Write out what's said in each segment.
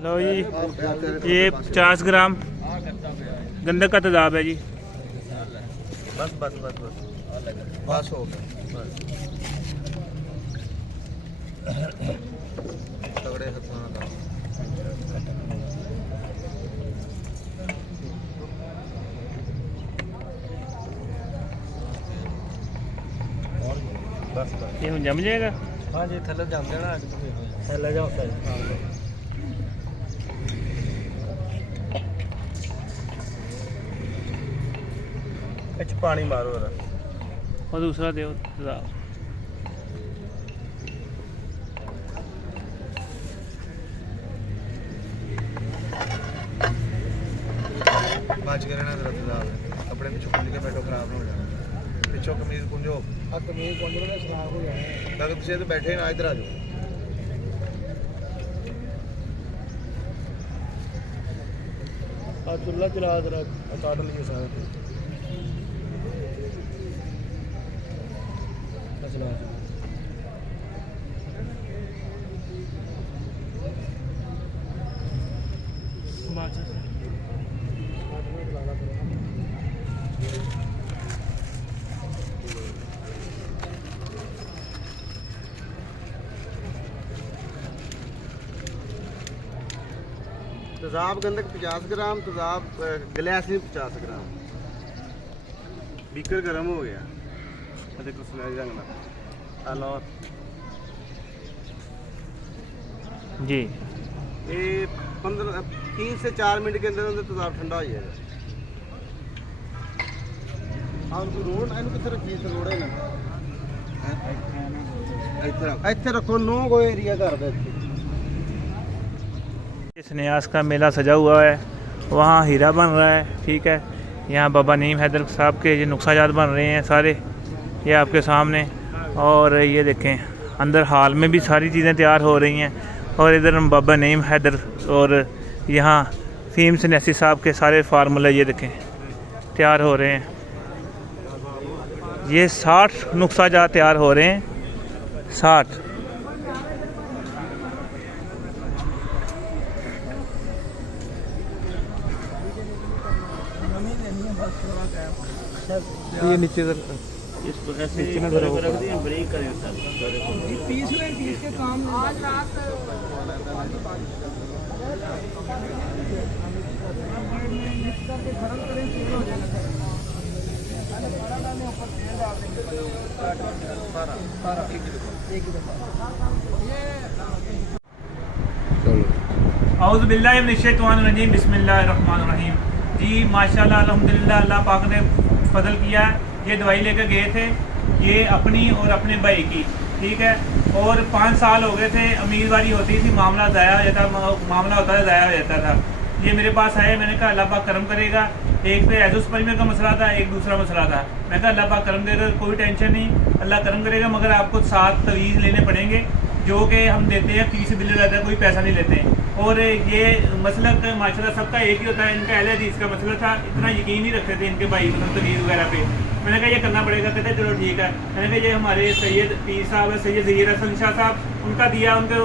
लो जी, ये 50 ग्राम गंधक का तेजाब है जी। बस बस बस बस बस हो गया बस। तगड़े हथों का बस बस ये जम जाएगा। हाँ जी थले जम जाना थले जाओ सर। पानी मारो और दूसरा दो तेजाब। बाज के रहना जरा तेजाब कपड़े में छुप के बैठो खराब ना हो जाए। पिछो कमीज कुंजो कमीज कुंजो ना खराब हो जाए। अगर तुझे तो बैठे ना इधर आ जाओ। चूल्हा चला जरा काट लिए सारे चला। तेजाब गंधक 50 ग्राम, तेजाब ग्लासनी 50 ग्राम। बीकर गर्म हो गया देखो सुनहरी रंग में और जी ये 3 से 4 मिनट के अंदर अंदर तेजाब ठंडा हो जाएगा। और रोड इनको किथे रखी थे रोड है ना ਇੱਥੇ रखो नो को एरिया कर दे। इस न्यास का मेला सजा हुआ है, वहाँ हीरा बन रहा है। ठीक है, यहाँ बाबा नईम हैदर साहब के ये नुक्साजात बन रहे हैं सारे, ये आपके सामने। और ये देखें अंदर हाल में भी सारी चीज़ें तैयार हो रही हैं। और इधर बाबा नईम हैदर और यहाँ फीम सन्यासी साहब के सारे फार्मूले ये देखें तैयार हो रहे हैं। ये 60 नुक्साजात तैयार हो रहे हैं, 60। ये नीचे इसको ऐसे नीचे में रख दिए ब्रेक करें सब पीस के काम आज रात मिक्स करके गरम करें तेल हो जाएगा। औज़ु बिल्लाहि मिनश शैतानिर रजीम बिस्मिल्लाहिर रहमानिर रहीम। जी माशाल्लाह अल्हम्दुलिल्लाह, अल्लाह पाक ने फजल किया। ये दवाई लेकर गए थे, ये अपनी और अपने भाई की। ठीक है, और 5 साल हो गए थे, उम्मीदवारी होती थी, मामला ज़ाया हो जाता, मामला होता था ज़ाया हो जाता था। ये मेरे पास आए, मैंने कहा अल्लाह पाक करम करेगा। एक तो एजोस्पर्मिया का मसला था, एक दूसरा मसला था। मैं कहा अल्लाह पाक करम करेगा, कोई टेंशन नहीं, अल्लाह करम करेगा। मगर आपको 7 तवीज़ लेने पड़ेंगे जो कि हम देते हैं, फीस बिल रहता है, कोई पैसा नहीं लेते हैं। और ये मसला माशाल्लाह सबका एक ही होता है। इनका अहले हदीस का मसला था, इतना यकीन नहीं रखते थे इनके भाई मतलब तवीज़ वगैरह पे। मैंने कहा ये करना पड़ेगा, कहते चलो ठीक है। मैंने कहा ये हमारे सैयद पीर साहब है, सैयद ज़हीर हसन शाह साहब, उनका दिया, उनके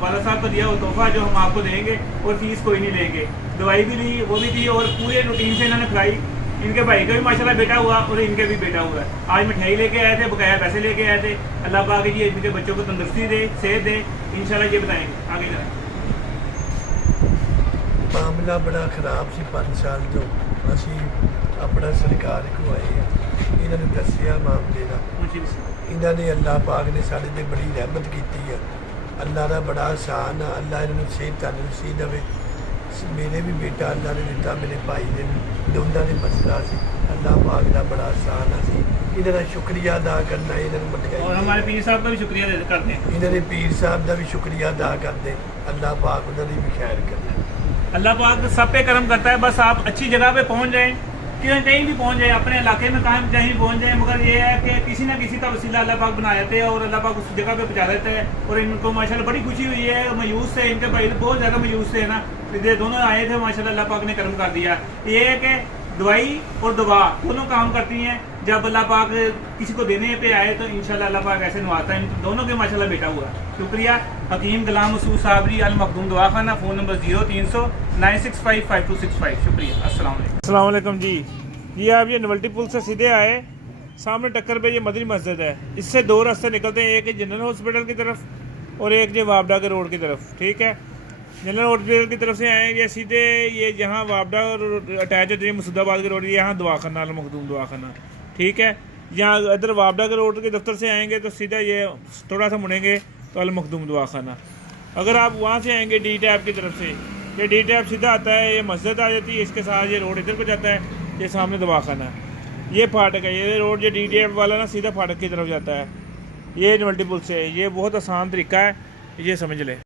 वाला साहब को दिया वो तोहफा जो हम आपको देंगे, और फीस कोई नहीं लेंगे। दवाई भी ली, वो भी दी, और पूरे रूटीन से इन्होंने खिलाई। इनके भाई का भी माशाल्लाह बेटा हुआ और इनके भी बेटा हुआ है। आज मिठाई लेके आए थे, बकाया पैसे लेके आए थे। अल्लाह पाक ये इनके बच्चों को तंदुरुस्ती दे, सेहत दे, इंशाल्लाह ये बताएंगे आगे जाए। मामला बड़ा खराब सी 5 साल जो असी अपना सरकार को आए हैं, इन्होंने दसिया मामले का। इन्होंने अल्लाह पाक ने साढ़े ते बड़ी रहमत की है। अल्लाह का बड़ा आसान है, अल्लाह इन्होंने सेहत तंदुरुस्ती देवे। मेरे भी बेटा अल्लाह ने दिता, मेरे भाई ने दोनों ने मसला सी, अल्लाह पाक का बड़ा आसान है। इन्होंने शुक्रिया अदा करना, इन्होंने और हमारे पीर साहब का भी शुक्रिया करते हैं। इन्होंने पीर साहब का भी शुक्रिया अदा करते, अल्लाह पाक उन्होंने भी खैर करना। अल्लाह पाक सब पे करम करता है, बस आप अच्छी जगह पे पहुंच जाएं, कहीं भी पहुंच जाए, अपने इलाके में कहीं भी पहुंच जाए। मगर ये है कि किसी ना किसी का वसीला अल्लाह पाक बना देते हैं और अल्लाह पाक उस जगह पे पहुंचा देता है। और इनको माशाल्लाह बड़ी खुशी हुई है, मायूस से इनके भाई बहुत ज़्यादा मायूस थे ना, ये दोनों आए थे, माशाल्लाह अल्लाह पाक ने करम कर दिया। ये है कि दवाई और दवा दोनों काम करती हैं। जब अल्लाह पाक किसी को देने पे आए तो इंशाल्लाह अल्लाह पाक ऐसे नवाजता है। इन दोनों के माशाल्लाह बेटा हुआ। शुक्रिया। हकीम गुलाम मसूद साबरी अल मखदूम दवाखाना, फ़ोन नंबर 0300 965 5265। शुक्रिया। अस्सलाम वालेकुम जी। ये आप ये नवल्टी पुल से सीधे आए, सामने टक्कर पे ये मदनी मस्जिद है। इससे दो रास्ते निकलते हैं, एक जनरल हॉस्पिटल की तरफ और एक जो वापडा के रोड की तरफ। ठीक है, जनरल हॉस्पिटल की तरफ से आएंगे सीधे, ये जहाँ वापडा अटैच होती है मसूदाबाद के रोड, यहाँ दवाखाना अल मखदूम दवाखाना। ठीक है, यहाँ इधर वापडा के रोड के दफ्तर से आएंगे तो सीधा ये थोड़ा सा मुड़ेंगे तो अल मखदूम दवाखाना। अगर आप वहाँ से आएंगे डी टैप की तरफ से, ये डी टैप सीधा आता है, ये मस्जिद आ जाती है, इसके साथ ये रोड इधर को जाता है, ये सामने दवाखाना। ये फाटक है, ये रोड जो डी टैप वाला ना सीधा फाटक की तरफ जाता है। ये मल्टीपुल से, ये बहुत आसान तरीका है, ये समझ लें।